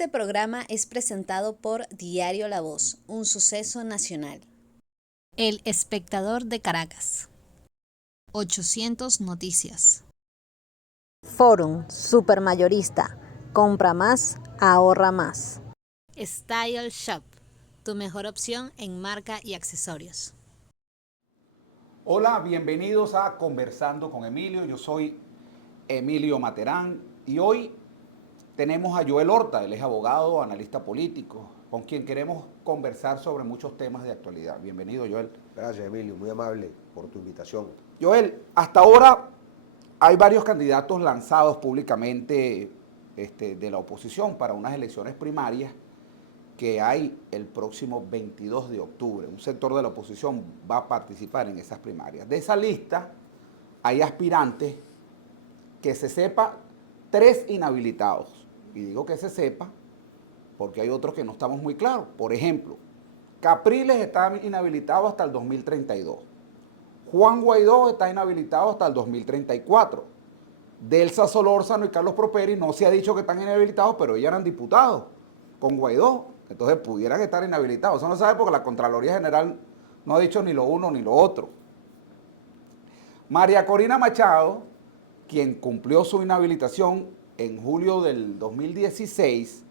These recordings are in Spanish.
Este programa es presentado por Diario La Voz, un suceso nacional. El Espectador de Caracas. 800 Noticias. Forum Supermayorista. Compra más, ahorra más. Style Shop, tu mejor opción en marca y accesorios. Hola, bienvenidos a Conversando con Emilio. Yo soy Emilio Materán y hoy tenemos a Joel Horta, él es abogado, analista político, con quien queremos conversar sobre muchos temas de actualidad. Bienvenido, Joel. Gracias, Emilio, muy amable por tu invitación. Joel, hasta ahora hay varios candidatos lanzados públicamente de la oposición para unas elecciones primarias que hay el próximo 22 de octubre. Un sector de la oposición va a participar en esas primarias. De esa lista hay aspirantes que se sepa 3 inhabilitados. Y digo que se sepa porque hay otros que no estamos muy claros. Por ejemplo, Capriles está inhabilitado hasta el 2032. Juan Guaidó está inhabilitado hasta el 2034. Delsa Solórzano y Carlos Properi no se ha dicho que están inhabilitados, pero ellos eran diputados con Guaidó. Entonces pudieran estar inhabilitados. Eso no se sabe porque la Contraloría General no ha dicho ni lo uno ni lo otro. María Corina Machado, quien cumplió su inhabilitación en julio del 2016,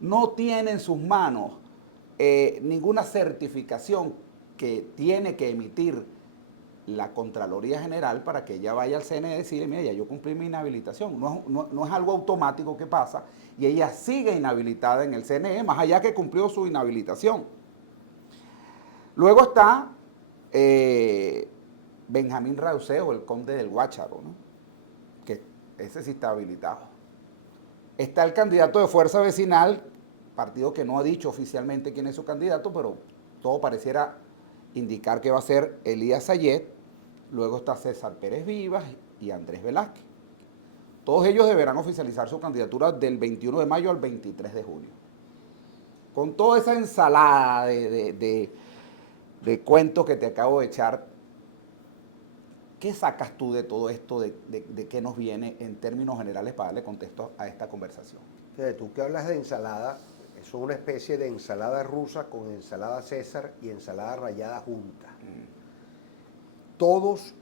no tiene en sus manos ninguna certificación que tiene que emitir la Contraloría General para que ella vaya al CNE y decirle, mira, ya yo cumplí mi inhabilitación. No es algo automático que pasa y ella sigue inhabilitada en el CNE, más allá que cumplió su inhabilitación. Luego está Benjamín Rauseo, el conde del Guácharo, ¿no? Que ese sí está habilitado. Está el candidato de Fuerza Vecinal, partido que no ha dicho oficialmente quién es su candidato, pero todo pareciera indicar que va a ser Elías Sayet. Luego está César Pérez Vivas y Andrés Velázquez. Todos ellos deberán oficializar su candidatura del 21 de mayo al 23 de junio. Con toda esa ensalada de cuentos que te acabo de echar, ¿qué sacas tú de todo esto, de qué nos viene en términos generales para darle contexto a esta conversación? Fíjate, tú que hablas de ensalada, eso es una especie de ensalada rusa con ensalada César y ensalada rallada junta. Todos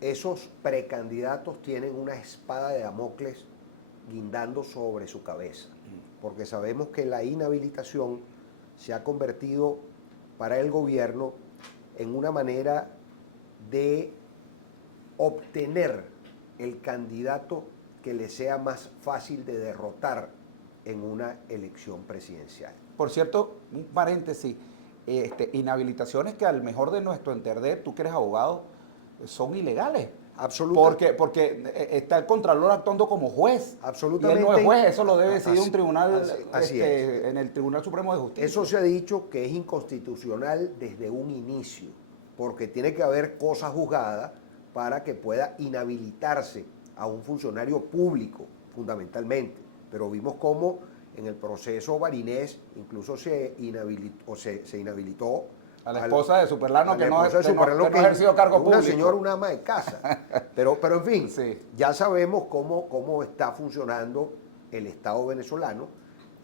esos precandidatos tienen una espada de Damocles guindando sobre su cabeza, porque sabemos que la inhabilitación se ha convertido para el gobierno en una manera de obtener el candidato que le sea más fácil de derrotar en una elección presidencial. Por cierto, un paréntesis, inhabilitaciones que al mejor de nuestro entender, tú que eres abogado, son ilegales. Absolutamente. Porque está el Contralor actuando como juez. Absolutamente. Y él no es juez, eso lo debe decidir un tribunal, así es. en el Tribunal Supremo de Justicia. Eso se ha dicho que es inconstitucional desde un inicio, porque tiene que haber cosa juzgada para que pueda inhabilitarse a un funcionario público, fundamentalmente. Pero vimos cómo en el proceso Barinés incluso se inhabilitó a la esposa de Superlano, que no ha ejercido cargo público. Una señora, una ama de casa. Pero en fin, sí, ya sabemos cómo está funcionando el Estado venezolano.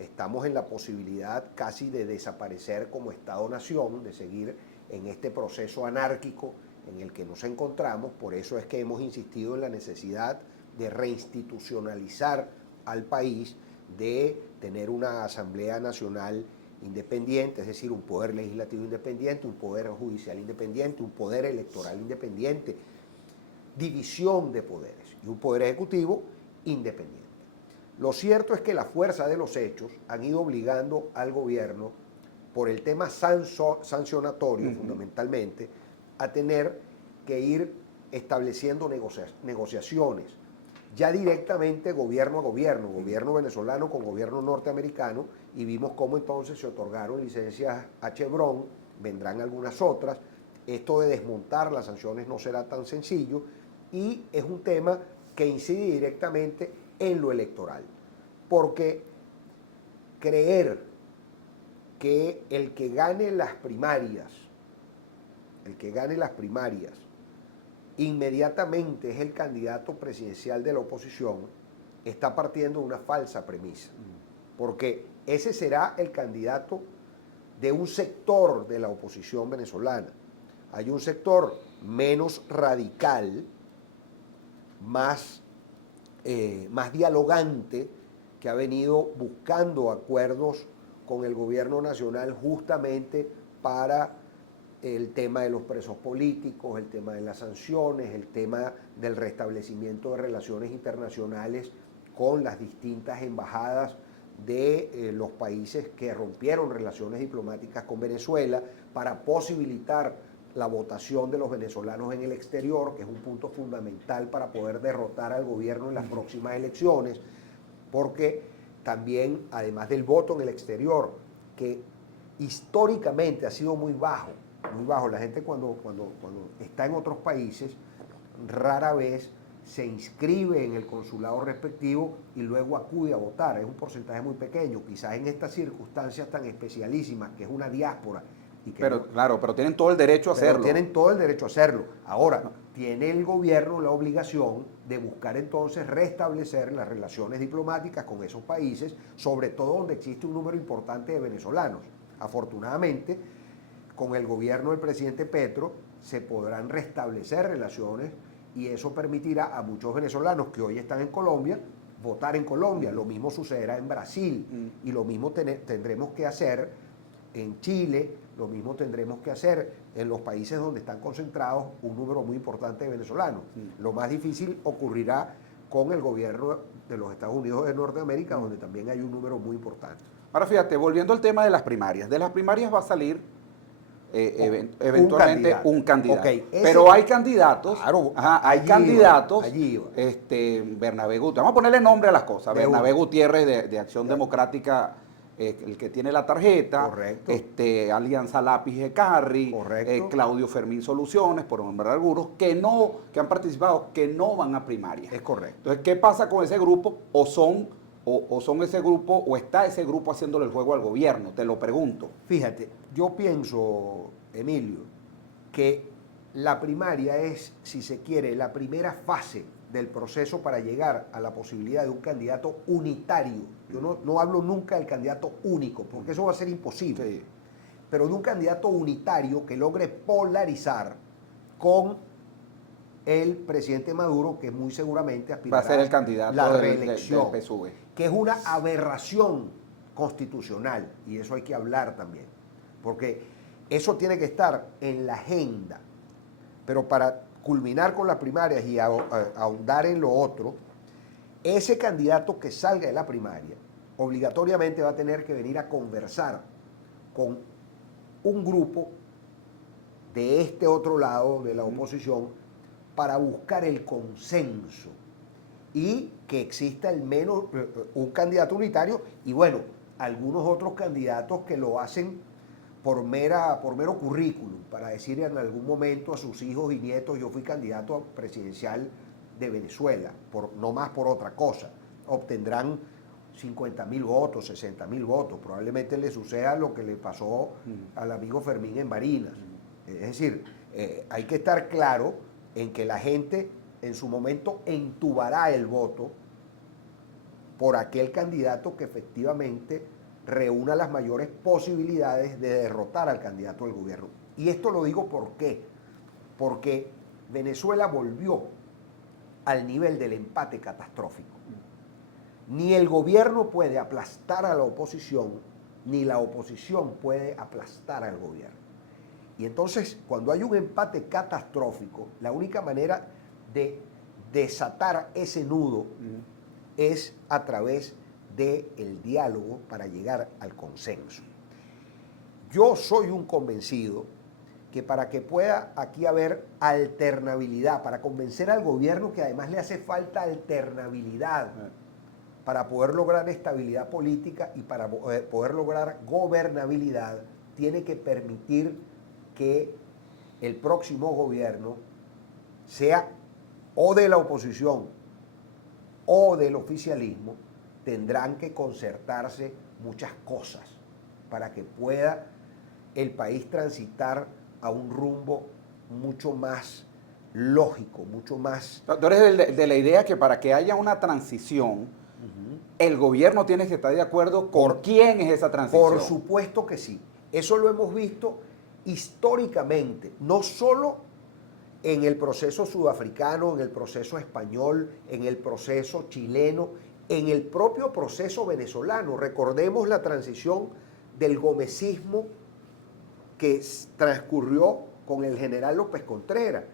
Estamos en la posibilidad casi de desaparecer como Estado-nación, de seguir en este proceso anárquico en el que nos encontramos. Por eso es que hemos insistido en la necesidad de reinstitucionalizar al país, de tener una Asamblea Nacional independiente, es decir, un poder legislativo independiente, un poder judicial independiente, un poder electoral independiente, división de poderes y un poder ejecutivo independiente. Lo cierto es que la fuerza de los hechos han ido obligando al gobierno, por el tema sancionatorio fundamentalmente, a tener que ir estableciendo negociaciones, ya directamente gobierno a gobierno, gobierno venezolano con gobierno norteamericano, y vimos cómo entonces se otorgaron licencias a Chevron, vendrán algunas otras. Esto de desmontar las sanciones no será tan sencillo y es un tema que incide directamente en lo electoral, porque creer que el que gane las primarias, inmediatamente es el candidato presidencial de la oposición, está partiendo de una falsa premisa. porque ese será el candidato de un sector de la oposición venezolana. Hay un sector menos radical, más dialogante, que ha venido buscando acuerdos con el gobierno nacional justamente para el tema de los presos políticos, el tema de las sanciones, el tema del restablecimiento de relaciones internacionales con las distintas embajadas de los países que rompieron relaciones diplomáticas con Venezuela, para posibilitar la votación de los venezolanos en el exterior, que es un punto fundamental para poder derrotar al gobierno en las próximas elecciones, porque también, además del voto en el exterior, que históricamente ha sido muy bajo, la gente cuando está en otros países, rara vez se inscribe en el consulado respectivo y luego acude a votar. Es un porcentaje muy pequeño, quizás en estas circunstancias tan especialísimas, que es una diáspora. Y que pero claro, pero tienen todo el derecho a hacerlo. Tienen todo el derecho a hacerlo. Ahora, tiene el gobierno la obligación de buscar entonces restablecer las relaciones diplomáticas con esos países, sobre todo donde existe un número importante de venezolanos. Afortunadamente, con el gobierno del presidente Petro se podrán restablecer relaciones, y eso permitirá a muchos venezolanos que hoy están en Colombia votar en Colombia. Lo mismo sucederá en Brasil, y lo mismo tendremos que hacer en Chile, lo mismo tendremos que hacer en los países donde están concentrados un número muy importante de venezolanos. Lo más difícil ocurrirá con el gobierno de los Estados Unidos de Norteamérica, donde también hay un número muy importante. Ahora fíjate, volviendo al tema de las primarias va a salir eventualmente un candidato. Okay, pero hay candidatos, claro, hay candidatos, allí iba. Bernabé Gutiérrez, vamos a ponerle nombre a las cosas, Bernabé Gutiérrez de Acción Ya. Democrática, el que tiene la tarjeta, Correcto. Alianza Lápiz de Carri, Claudio Fermín Soluciones, por nombrar algunos, que han participado, que no van a primarias. Es correcto. Entonces, ¿qué pasa con ese grupo? O son ese grupo, o está ese grupo haciéndole el juego al gobierno, te lo pregunto. Fíjate, yo pienso, Emilio, que la primaria es, si se quiere, la primera fase del proceso para llegar a la posibilidad de un candidato unitario. Yo no hablo nunca del candidato único, porque eso va a ser imposible. Sí. Pero de un candidato unitario que logre polarizar con el presidente Maduro, que muy seguramente aspirará va a ser el candidato la reelección, del PSUV. Que es una aberración constitucional, y eso hay que hablar también, porque eso tiene que estar en la agenda. Pero para culminar con las primarias y ahondar en lo otro, ese candidato que salga de la primaria obligatoriamente va a tener que venir a conversar con un grupo de este otro lado de la oposición para buscar el consenso y que exista al menos un candidato unitario, y bueno, algunos otros candidatos que lo hacen por mero currículum, para decir en algún momento a sus hijos y nietos: yo fui candidato presidencial de Venezuela, no más por otra cosa. Obtendrán 50.000 votos, 60.000 votos, probablemente le suceda lo que le pasó al amigo Fermín en Barinas. Es decir, hay que estar claro en que la gente en su momento entubará el voto por aquel candidato que efectivamente reúna las mayores posibilidades de derrotar al candidato del gobierno. Y esto lo digo ¿por qué? Porque Venezuela volvió al nivel del empate catastrófico. Ni el gobierno puede aplastar a la oposición, ni la oposición puede aplastar al gobierno. Y entonces, cuando hay un empate catastrófico, la única manera de desatar ese nudo es a través del diálogo para llegar al consenso. Yo soy un convencido que para que pueda aquí haber alternabilidad, para convencer al gobierno que además le hace falta alternabilidad para poder lograr estabilidad política y para poder lograr gobernabilidad, tiene que permitir que el próximo gobierno sea o de la oposición o del oficialismo. Tendrán que concertarse muchas cosas para que pueda el país transitar a un rumbo mucho más lógico, mucho más... Tú eres de la idea que para que haya una transición el gobierno tiene que estar de acuerdo con quién es esa transición. Por supuesto que sí. Eso lo hemos visto históricamente, no solo en el proceso sudafricano, en el proceso español, en el proceso chileno, en el propio proceso venezolano. Recordemos la transición del gomecismo que transcurrió con el general López Contreras,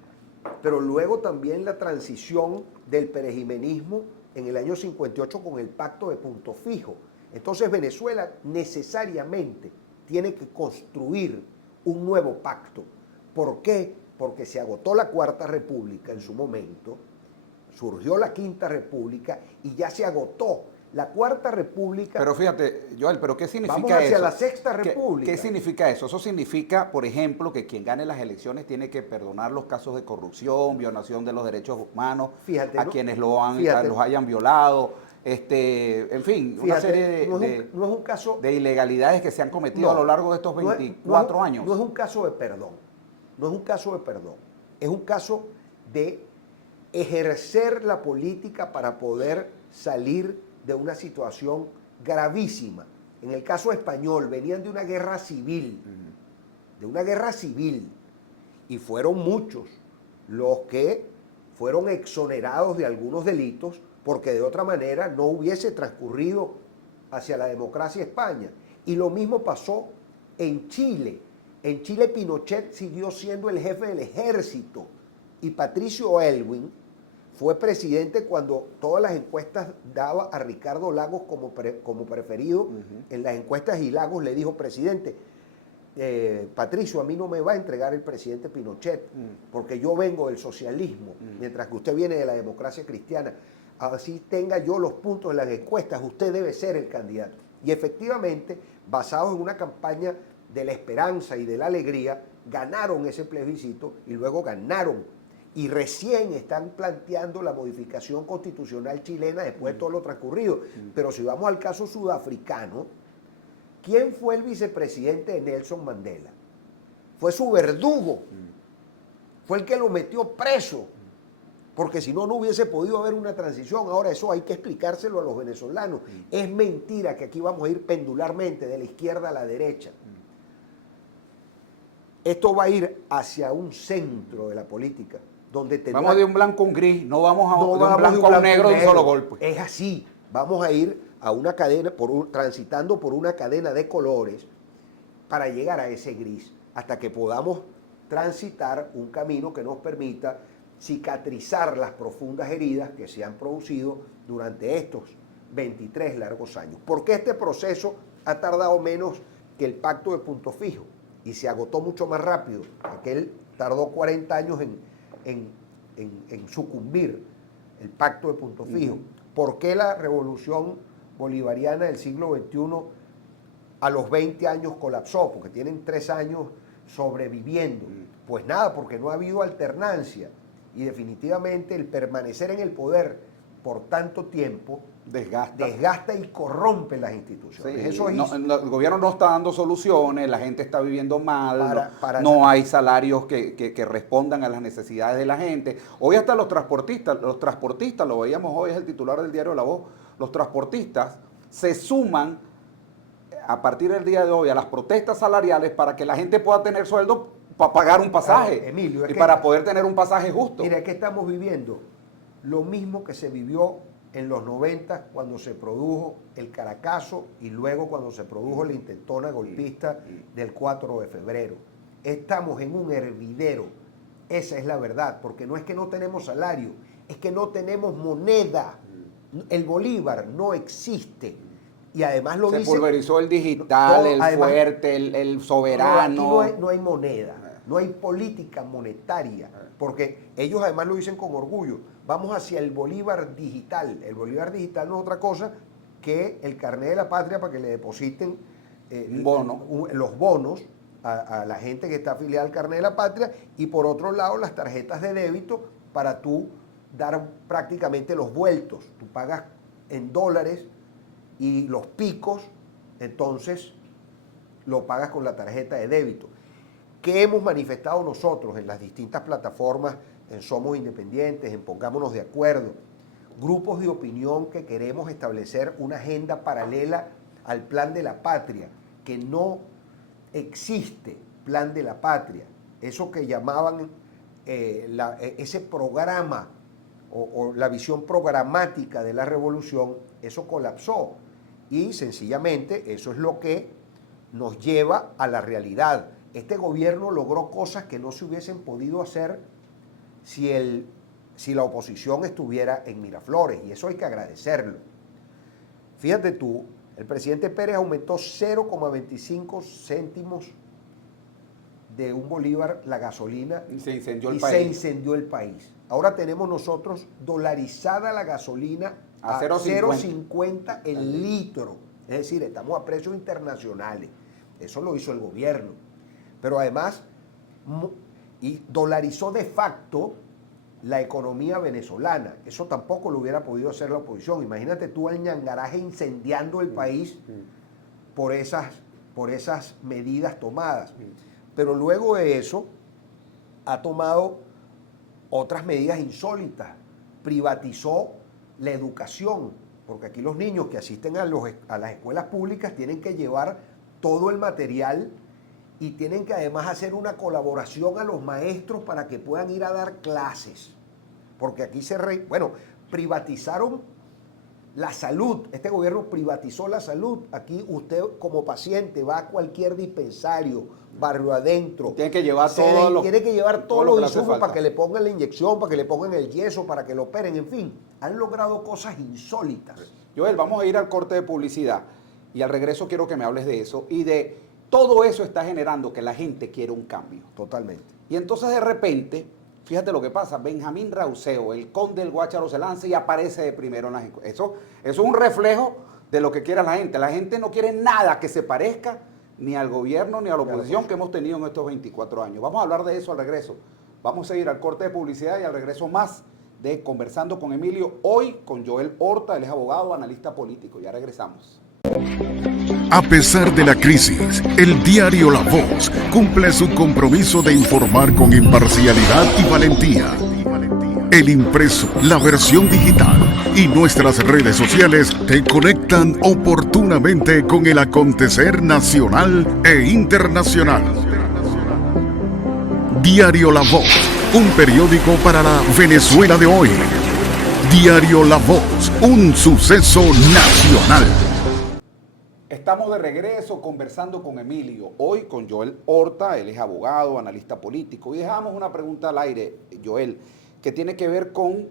pero luego también la transición del perejimenismo en el año 58 con el pacto de Punto Fijo. Entonces Venezuela necesariamente tiene que construir un nuevo pacto. ¿Por qué? Porque se agotó la Cuarta República en su momento, surgió la Quinta República y ya se agotó la Cuarta República. Pero fíjate, Joel, ¿pero qué significa eso? Vamos hacia la Sexta República. ¿Qué significa eso? Eso significa, por ejemplo, que quien gane las elecciones tiene que perdonar los casos de corrupción, violación de los derechos humanos, fíjate, a ¿no? quienes los hayan violado, en fin, Fíjate, una serie no es un caso, de ilegalidades que se han cometido a lo largo de estos 24 años. No es un caso de perdón, no es un caso de perdón, es un caso de ejercer la política para poder salir de una situación gravísima. En el caso español, venían de una guerra civil, y fueron muchos los que fueron exonerados de algunos delitos, porque de otra manera no hubiese transcurrido hacia la democracia España. Y lo mismo pasó en Chile. En Chile Pinochet siguió siendo el jefe del ejército y Patricio Aylwin fue presidente cuando todas las encuestas daba a Ricardo Lagos como preferido. En las encuestas y Lagos le dijo: presidente, Patricio, a mí no me va a entregar el presidente Pinochet, porque yo vengo del socialismo, mientras que usted viene de la democracia cristiana. Así tenga yo los puntos en las encuestas, usted debe ser el candidato. Y efectivamente, basados en una campaña de la esperanza y de la alegría, ganaron ese plebiscito y luego ganaron. Y recién están planteando la modificación constitucional chilena después de todo lo transcurrido. Pero si vamos al caso sudafricano, ¿quién fue el vicepresidente de Nelson Mandela? Fue su verdugo. Fue el que lo metió preso. Porque si no, no hubiese podido haber una transición. Ahora eso hay que explicárselo a los venezolanos. Es mentira que aquí vamos a ir pendularmente de la izquierda a la derecha. Esto va a ir hacia un centro de la política. Vamos de un blanco a un gris, no vamos de un blanco a un negro de un solo golpe. Es así, vamos a ir a una cadena, transitando por una cadena de colores para llegar a ese gris, hasta que podamos transitar un camino que nos permita cicatrizar las profundas heridas que se han producido durante estos 23 largos años. ¿Por qué este proceso ha tardado menos que el pacto de Punto Fijo y se agotó mucho más rápido? Aquel tardó 40 años en sucumbir, el pacto de Punto Fijo. ¿Por qué la revolución bolivariana del siglo XXI a los 20 años colapsó? Porque tienen 3 años sobreviviendo. Pues nada, porque no ha habido alternancia y definitivamente el permanecer en el poder por tanto tiempo desgasta y corrompe las instituciones. Sí, eso el gobierno no está dando soluciones, la gente está viviendo mal, no hay salarios que respondan a las necesidades de la gente. Hoy hasta los transportistas, lo veíamos hoy, es el titular del diario La Voz, los transportistas se suman a partir del día de hoy a las protestas salariales para que la gente pueda tener sueldo para pagar un pasaje, Emilio, y para poder tener un pasaje justo. Mira, ¿qué estamos viviendo? Lo mismo que se vivió en los 90 cuando se produjo el Caracazo y luego cuando se produjo la intentona golpista del 4 de febrero. Estamos en un hervidero, esa es la verdad, porque no es que no tenemos salario, es que no tenemos moneda. El bolívar no existe. Y además lo dice... Se pulverizó el digital, fuerte, el soberano. Aquí no hay moneda, no hay política monetaria, porque ellos además lo dicen con orgullo. Vamos hacia el bolívar digital. El bolívar digital no es otra cosa que el carnet de la patria para que le depositen los bonos a la gente que está afiliada al carnet de la patria, y por otro lado las tarjetas de débito para tú dar prácticamente los vueltos. Tú pagas en dólares y los picos, entonces lo pagas con la tarjeta de débito. ¿Qué hemos manifestado nosotros en las distintas plataformas, en Somos Independientes, en Pongámonos de Acuerdo? grupos de opinión que queremos establecer una agenda paralela al plan de la patria, que no existe plan de la patria. Eso que llamaban ese programa o la visión programática de la revolución, eso colapsó. Y sencillamente eso es lo que nos lleva a la realidad. Este gobierno logró cosas que no se hubiesen podido hacer si la oposición estuviera en Miraflores, y eso hay que agradecerlo. Fíjate tú, el presidente Pérez aumentó 0,25 céntimos de un bolívar la gasolina y se incendió el país. Ahora tenemos nosotros dolarizada la gasolina a 0,50 el litro. Es decir, estamos a precios internacionales. Eso lo hizo el gobierno. Pero además, y dolarizó de facto la economía venezolana. Eso tampoco lo hubiera podido hacer la oposición. Imagínate tú el ñangaraje incendiando el país por esas medidas tomadas. Pero luego de eso ha tomado otras medidas insólitas. Privatizó la educación, porque aquí los niños que asisten a las escuelas públicas tienen que llevar todo el material y tienen que además hacer una colaboración a los maestros para que puedan ir a dar clases. Porque aquí privatizaron la salud. Este gobierno privatizó la salud. Aquí usted como paciente va a cualquier dispensario, barrio adentro. Tiene que llevar todos los insumos para que le pongan la inyección, para que le pongan el yeso, para que lo operen. En fin, han logrado cosas insólitas. Joel, vamos a ir al corte de publicidad y al regreso quiero que me hables de eso y de todo eso está generando que la gente quiere un cambio. Totalmente. Y entonces de repente, fíjate lo que pasa, Benjamín Rauseo, el conde del Guácharo, se lanza y aparece de primero en las encuestas. Eso es un reflejo de lo que quiere la gente. La gente no quiere nada que se parezca ni al gobierno ni a la oposición que hemos tenido en estos 24 años. Vamos a hablar de eso al regreso. Vamos a ir al corte de publicidad y al regreso más de Conversando con Emilio, hoy con Joel Horta, él es abogado, analista político. Ya regresamos. A pesar de la crisis, el diario La Voz cumple su compromiso de informar con imparcialidad y valentía. El impreso, la versión digital y nuestras redes sociales te conectan oportunamente con el acontecer nacional e internacional. Diario La Voz, un periódico para la Venezuela de hoy. Diario La Voz, un suceso nacional. Estamos de regreso conversando con Emilio, hoy con Joel Horta, él es abogado, analista político, y dejamos una pregunta al aire, Joel, que tiene que ver con,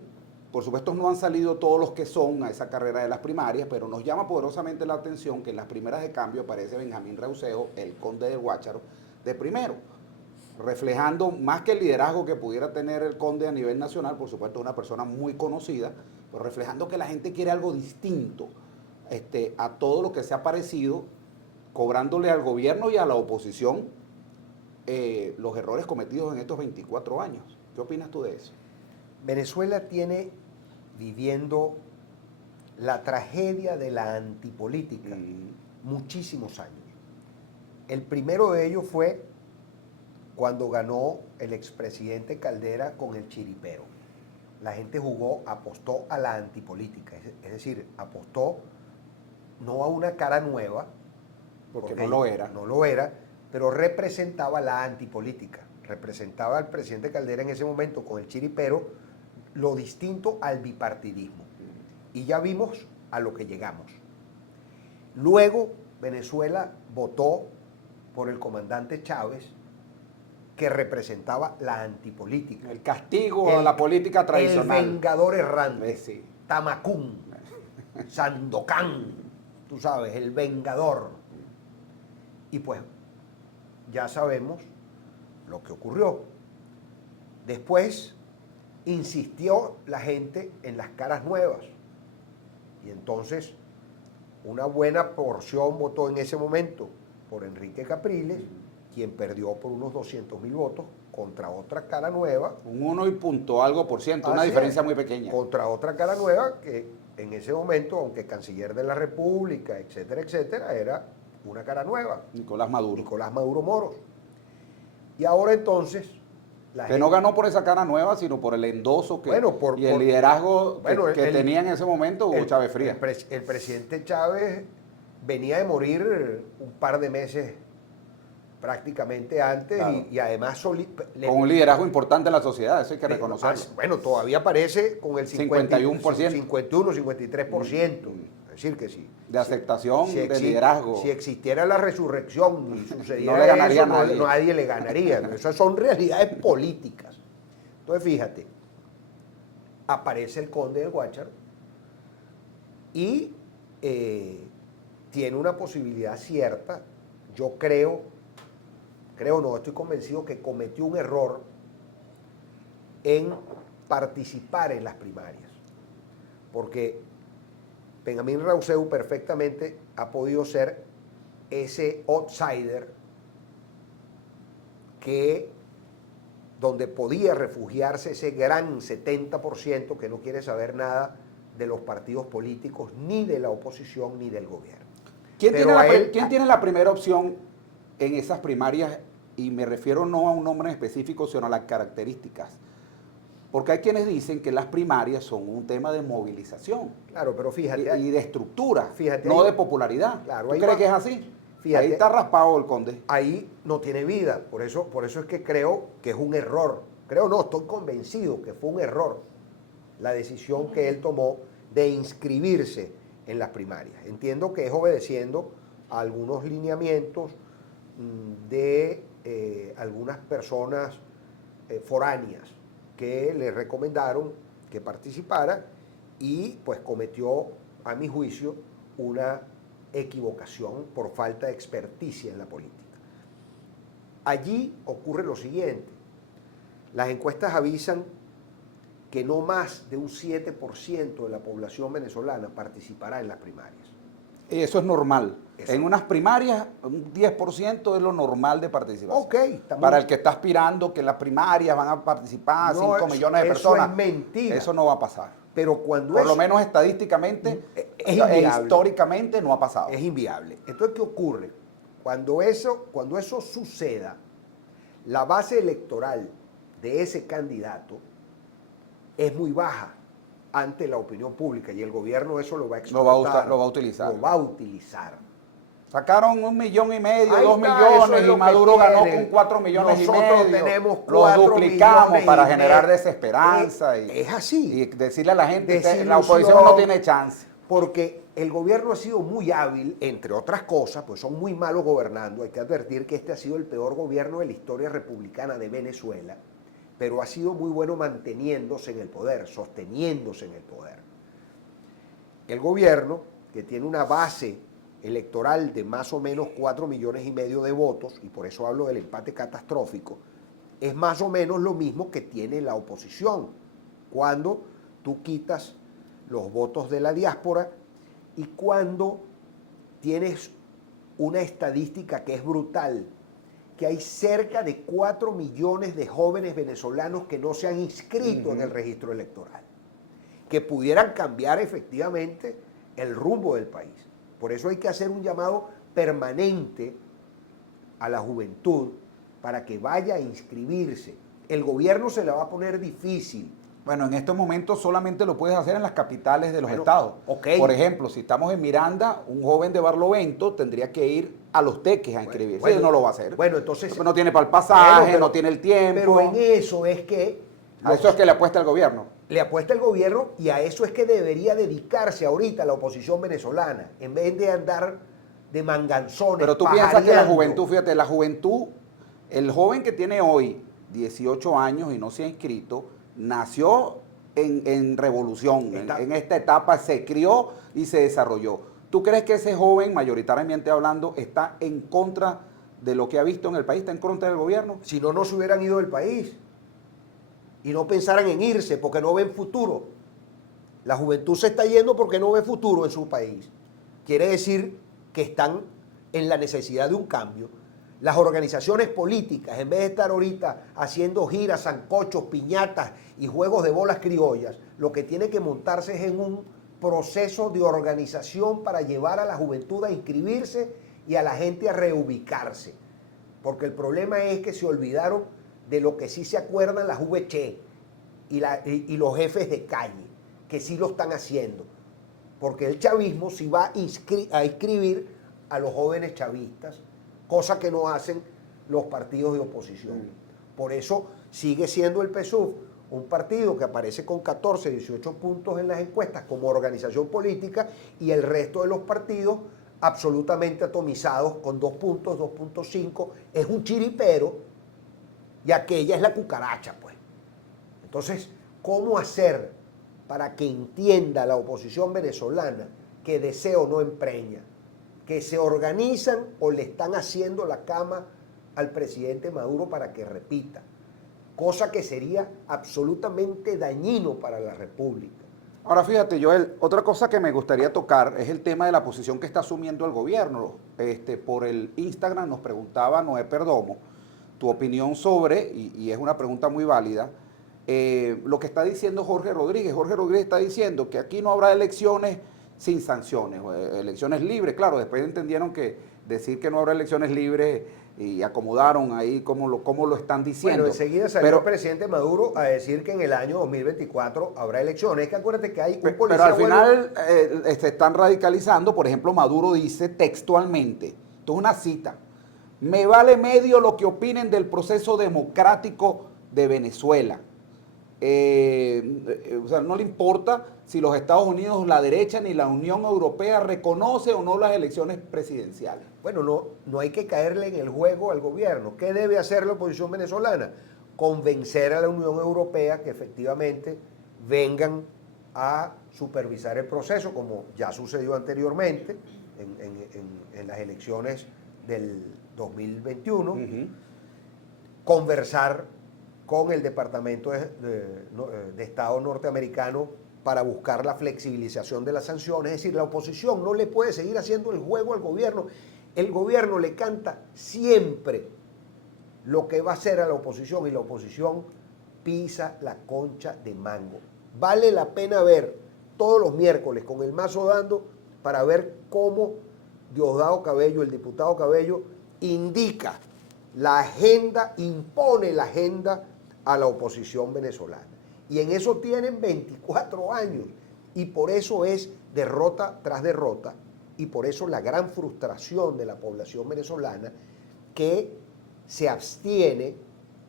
por supuesto no han salido todos los que son a esa carrera de las primarias, pero nos llama poderosamente la atención que en las primeras de cambio aparece Benjamín Rauseo, el conde del Guácharo, de primero, reflejando más que el liderazgo que pudiera tener el conde a nivel nacional, por supuesto una persona muy conocida, pero reflejando que la gente quiere algo distinto a todo lo que se ha parecido, cobrándole al gobierno y a la oposición los errores cometidos en estos 24 años. ¿Qué opinas tú de eso? Venezuela tiene viviendo la tragedia de la antipolítica muchísimos años. El primero de ellos fue cuando ganó el expresidente Caldera con el chiripero. La gente apostó a la antipolítica, es decir, apostó no a una cara nueva, porque no lo era. No lo era, pero representaba la antipolítica. Representaba al presidente Caldera en ese momento con el chiripero lo distinto al bipartidismo. Y ya vimos a lo que llegamos. Luego Venezuela votó por el comandante Chávez, que representaba la antipolítica. El castigo a la política tradicional. El vengador errante. Sí. Tamacún, Sandocán, tú sabes, el vengador. Y pues ya sabemos lo que ocurrió. Después insistió la gente en las caras nuevas. Y entonces una buena porción votó en ese momento por Enrique Capriles, quien perdió por unos 200.000 votos contra otra cara nueva. Un 1 y punto algo por ciento, una diferencia muy pequeña. Contra otra cara nueva que en ese momento, aunque canciller de la República, etcétera, etcétera, era una cara nueva. Nicolás Maduro. Nicolás Maduro Moros. Y ahora entonces Que no ganó por esa cara nueva, sino por el endoso y el liderazgo que tenía en ese momento Hugo Chávez Frías. El presidente Chávez venía de morir un par de meses prácticamente antes, claro. y además con un liderazgo importante en la sociedad, eso hay que reconocerlo. Bueno, todavía aparece con el 51%. 51, 53%. Es decir, que sí. De aceptación, de liderazgo. Si existiera la resurrección y sucediera no le ganaría eso, a nadie. Nadie le ganaría. Esas son realidades políticas. Entonces, fíjate, aparece el conde del Guácharo y tiene una posibilidad cierta. Yo estoy convencido que cometió un error en participar en las primarias. Porque Benjamín Rauseu perfectamente ha podido ser ese outsider donde podía refugiarse ese gran 70% que no quiere saber nada de los partidos políticos, ni de la oposición, ni del gobierno. ¿Quién tiene la primera opción en esas primarias? Y me refiero no a un nombre específico, sino a las características. Porque hay quienes dicen que las primarias son un tema de movilización. Claro, pero fíjate. Y de estructura, fíjate, no de popularidad. Claro, ¿Tú crees que es así? Fíjate, ahí está raspado el conde. Ahí no tiene vida. Por eso es que creo que es un error. Estoy convencido que fue un error la decisión que él tomó de inscribirse en las primarias. Entiendo que es obedeciendo a algunos lineamientos de algunas personas foráneas que le recomendaron que participara y pues cometió, a mi juicio, una equivocación por falta de experticia en la política. Allí ocurre lo siguiente: las encuestas avisan que no más de un 7% de la población venezolana participará en las primarias. Eso es normal. En unas primarias, un 10% es lo normal de participación. Para el que está aspirando que en las primarias van a participar 5 millones de personas. Eso es mentira. Eso no va a pasar. Pero cuando por lo menos estadísticamente, históricamente no ha pasado. Es inviable. Entonces, ¿qué ocurre? Cuando eso suceda, la base electoral de ese candidato es muy baja ante la opinión pública y el gobierno eso lo va a explotar. Lo va a utilizar. Sacaron 1,5 millones, 2 millones y Maduro ganó con 4 millones y medio. Nosotros tenemos 4 lo duplicamos millones para generar desesperanza. Es así. Y decirle a la gente, la oposición no tiene chance. Porque el gobierno ha sido muy hábil, entre otras cosas, pues son muy malos gobernando. Hay que advertir que este ha sido el peor gobierno de la historia republicana de Venezuela, pero ha sido muy bueno manteniéndose en el poder, sosteniéndose en el poder. El gobierno, que tiene una base electoral de más o menos 4,5 millones de votos, y por eso hablo del empate catastrófico, es más o menos lo mismo que tiene la oposición, cuando tú quitas los votos de la diáspora y cuando tienes una estadística que es brutal, que hay cerca de 4 millones de jóvenes venezolanos que no se han inscrito en el registro electoral, que pudieran cambiar efectivamente el rumbo del país. Por eso hay que hacer un llamado permanente a la juventud para que vaya a inscribirse. El gobierno se la va a poner difícil. Bueno, en estos momentos solamente lo puedes hacer en las capitales de los estados. Por ejemplo, si estamos en Miranda, un joven de Barlovento tendría que ir a Los Teques a inscribirse. Él no lo va a hacer. Bueno, entonces... No tiene para el pasaje, no tiene el tiempo. Pero en eso es que... A eso es que le apuesta el gobierno. Le apuesta el gobierno y a eso es que debería dedicarse ahorita la oposición venezolana, en vez de andar de manganzones. Pero tú piensas que la juventud, fíjate, la juventud, el joven que tiene hoy 18 años y no se ha inscrito, nació en revolución, en esta etapa se crió y se desarrolló. ¿Tú crees que ese joven, mayoritariamente hablando, está en contra de lo que ha visto en el país, está en contra del gobierno? Si no, no se hubieran ido del país y no pensaran en irse porque no ven futuro. La juventud se está yendo porque no ve futuro en su país. Quiere decir que están en la necesidad de un cambio. Las organizaciones políticas, en vez de estar ahorita haciendo giras, sancochos, piñatas y juegos de bolas criollas, lo que tiene que montarse es en un proceso de organización para llevar a la juventud a inscribirse y a la gente a reubicarse. Porque el problema es que se olvidaron de lo que sí se acuerdan las VC y los jefes de calle, que sí lo están haciendo. Porque el chavismo sí va a inscribir a los jóvenes chavistas, cosa que no hacen los partidos de oposición. Por eso sigue siendo el PSUV un partido que aparece con 14, 18 puntos en las encuestas como organización política y el resto de los partidos absolutamente atomizados con 2 puntos, 2.5. Es un chiripero y aquella es la cucaracha, pues. Entonces, ¿cómo hacer para que entienda la oposición venezolana que deseo no empreña? Que se organizan o le están haciendo la cama al presidente Maduro para que repita, cosa que sería absolutamente dañino para la República. Ahora fíjate, Joel, otra cosa que me gustaría tocar es el tema de la posición que está asumiendo el gobierno. Por el Instagram nos preguntaba Noé Perdomo tu opinión sobre, y es una pregunta muy válida, lo que está diciendo Jorge Rodríguez. Jorge Rodríguez está diciendo que aquí no habrá elecciones sin sanciones, elecciones libres. Claro, después entendieron que decir que no habrá elecciones libres y acomodaron ahí cómo lo están diciendo. Bueno, enseguida salió el presidente Maduro a decir que en el año 2024 habrá elecciones. Es que acuérdate que hay un policía. Pero al final se están radicalizando. Por ejemplo, Maduro dice textualmente, esto es una cita: me vale medio lo que opinen del proceso democrático de Venezuela. O sea, no le importa si los Estados Unidos, la derecha ni la Unión Europea reconoce o no las elecciones presidenciales. Bueno, no hay que caerle en el juego al gobierno. ¿Qué debe hacer la oposición venezolana? Convencer a la Unión Europea que efectivamente vengan a supervisar el proceso, como ya sucedió anteriormente en las elecciones del 2021, conversar con el Departamento de Estado norteamericano para buscar la flexibilización de las sanciones. Es decir, la oposición no le puede seguir haciendo el juego al gobierno. El gobierno le canta siempre lo que va a hacer a la oposición y la oposición pisa la concha de mango. Vale la pena ver todos los miércoles con el mazo dando para ver cómo Diosdado Cabello, el diputado Cabello, indica la agenda, impone la agenda a la oposición venezolana. Y en eso tienen 24 años. Y por eso es derrota tras derrota. Y por eso la gran frustración de la población venezolana que se abstiene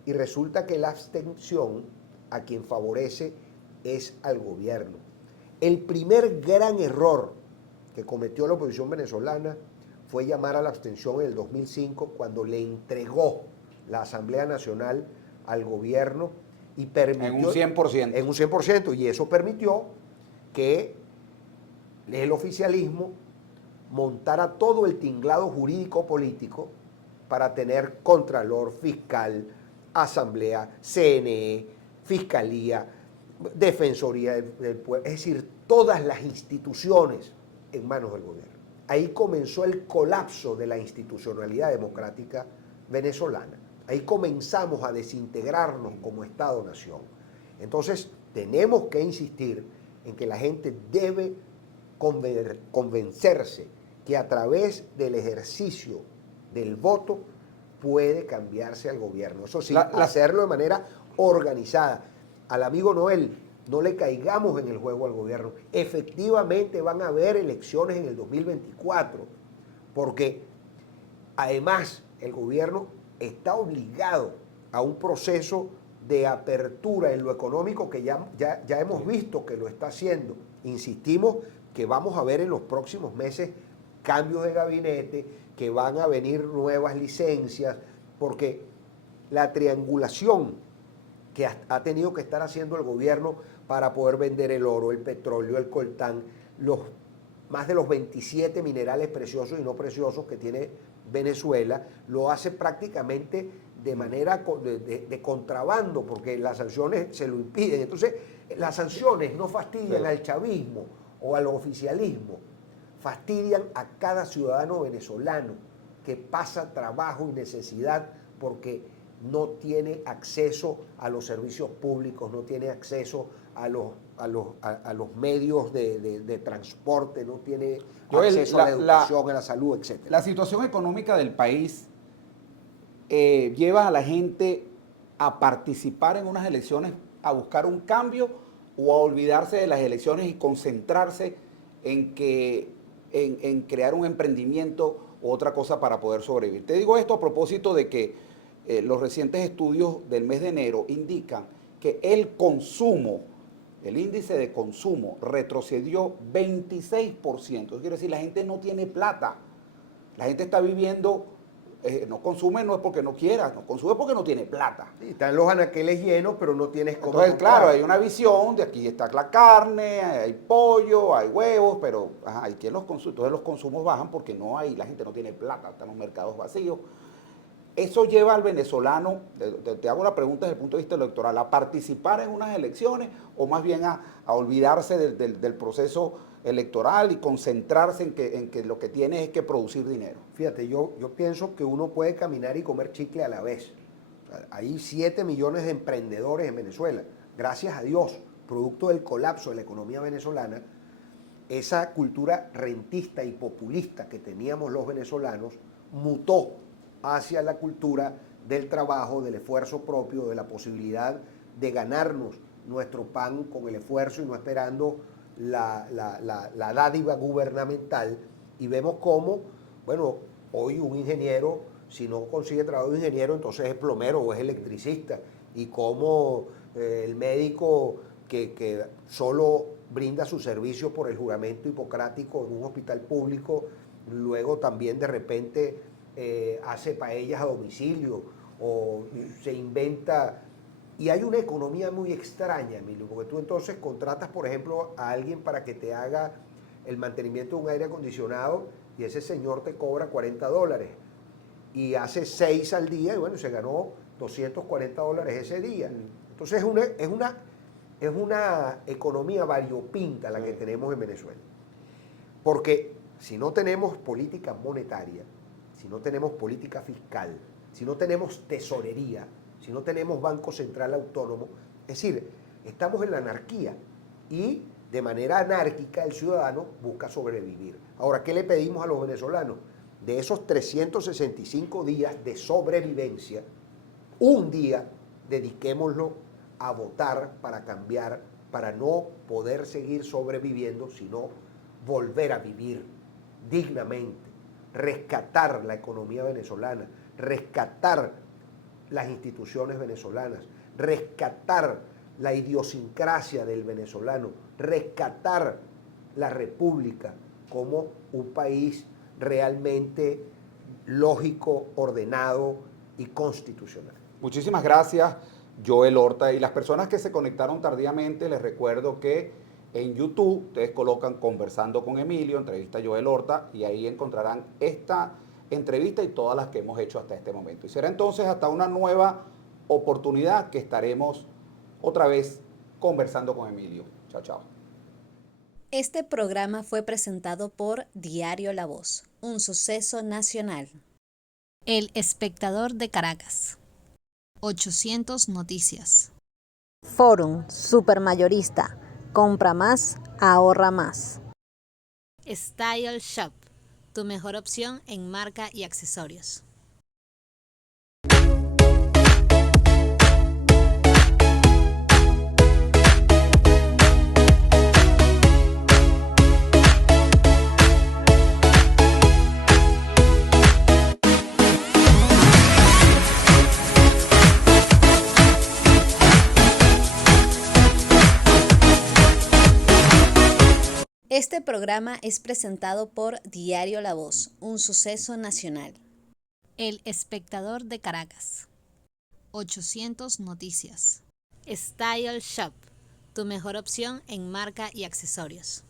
y resulta que la abstención a quien favorece es al gobierno. El primer gran error que cometió la oposición venezolana fue llamar a la abstención en el 2005 cuando le entregó la Asamblea Nacional al gobierno y permitió... En un 100%. En un 100%, y eso permitió que el oficialismo montara todo el tinglado jurídico político para tener contralor, fiscal, asamblea, CNE, fiscalía, defensoría del pueblo, es decir, todas las instituciones en manos del gobierno. Ahí comenzó el colapso de la institucionalidad democrática venezolana. Ahí comenzamos a desintegrarnos como Estado-nación. Entonces, tenemos que insistir en que la gente debe convencerse que a través del ejercicio del voto puede cambiarse al gobierno. Eso sí, hacerlo de manera organizada. Al amigo Noel, no le caigamos en el juego al gobierno. Efectivamente van a haber elecciones en el 2024, porque además el gobierno está obligado a un proceso de apertura en lo económico que ya hemos visto que lo está haciendo. Insistimos que vamos a ver en los próximos meses cambios de gabinete, que van a venir nuevas licencias, porque la triangulación que ha tenido que estar haciendo el gobierno para poder vender el oro, el petróleo, el coltán, más de los 27 minerales preciosos y no preciosos que tiene Venezuela, lo hace prácticamente de manera de contrabando, porque las sanciones se lo impiden. Entonces, las sanciones no fastidian al chavismo o al oficialismo, fastidian a cada ciudadano venezolano que pasa trabajo y necesidad porque no tiene acceso a los servicios públicos, no tiene acceso a los medios de transporte, no tiene acceso a la educación, a la salud, etc. La situación económica del país lleva a la gente a participar en unas elecciones, a buscar un cambio o a olvidarse de las elecciones y concentrarse en crear un emprendimiento u otra cosa para poder sobrevivir. Te digo esto a propósito de que los recientes estudios del mes de enero indican que el consumo, el índice de consumo retrocedió 26%. Eso quiere decir, la gente no tiene plata. La gente está viviendo, no consume no es porque no quiera, no consume porque no tiene plata. Sí, están los anaqueles llenos, pero no tienes cómo Entonces, comprar. claro, hay una visión de aquí está la carne, hay pollo, hay huevos, pero hay quien los consume. Entonces los consumos bajan porque no hay, la gente no tiene plata, están los mercados vacíos. Eso lleva al venezolano, te hago la pregunta desde el punto de vista electoral, a participar en unas elecciones o más bien a olvidarse del proceso electoral y concentrarse en que lo que tiene es que producir dinero. Fíjate, yo pienso que uno puede caminar y comer chicle a la vez. Hay 7 millones de emprendedores en Venezuela. Gracias a Dios, producto del colapso de la economía venezolana, esa cultura rentista y populista que teníamos los venezolanos mutó hacia la cultura del trabajo, del esfuerzo propio, de la posibilidad de ganarnos nuestro pan con el esfuerzo y no esperando la dádiva gubernamental. Y vemos cómo, bueno, hoy un ingeniero, si no consigue trabajo de ingeniero, entonces es plomero o es electricista. Y cómo el médico que solo brinda su servicio por el juramento hipocrático en un hospital público, luego también de repente hace paellas a domicilio o se inventa. Y hay una economía muy extraña, Emilio, porque tú entonces contratas, por ejemplo, a alguien para que te haga el mantenimiento de un aire acondicionado y ese señor te cobra $40 y hace 6 al día y bueno, se ganó $240 ese día. Entonces es una economía variopinta la que tenemos en Venezuela. Porque si no tenemos política monetaria, si no tenemos política fiscal, si no tenemos tesorería, si no tenemos Banco Central Autónomo, es decir, estamos en la anarquía y de manera anárquica el ciudadano busca sobrevivir. Ahora, ¿qué le pedimos a los venezolanos? De esos 365 días de sobrevivencia, un día dediquémoslo a votar para cambiar, para no poder seguir sobreviviendo, sino volver a vivir dignamente, rescatar la economía venezolana, rescatar las instituciones venezolanas, rescatar la idiosincrasia del venezolano, rescatar la república como un país realmente lógico, ordenado y constitucional. Muchísimas gracias, Joel Horta. Y las personas que se conectaron tardíamente, les recuerdo que en YouTube ustedes colocan Conversando con Emilio, entrevista a Joel Horta, y ahí encontrarán esta entrevista y todas las que hemos hecho hasta este momento. Y será entonces hasta una nueva oportunidad que estaremos otra vez conversando con Emilio. Chao, chao. Este programa fue presentado por Diario La Voz, un suceso nacional. El Espectador de Caracas. 800 Noticias. Forum Supermayorista. Compra más, ahorra más. Style Shop, tu mejor opción en marca y accesorios. Este programa es presentado por Diario La Voz, un suceso nacional. El Espectador de Caracas. 800 Noticias. Style Shop, tu mejor opción en marca y accesorios.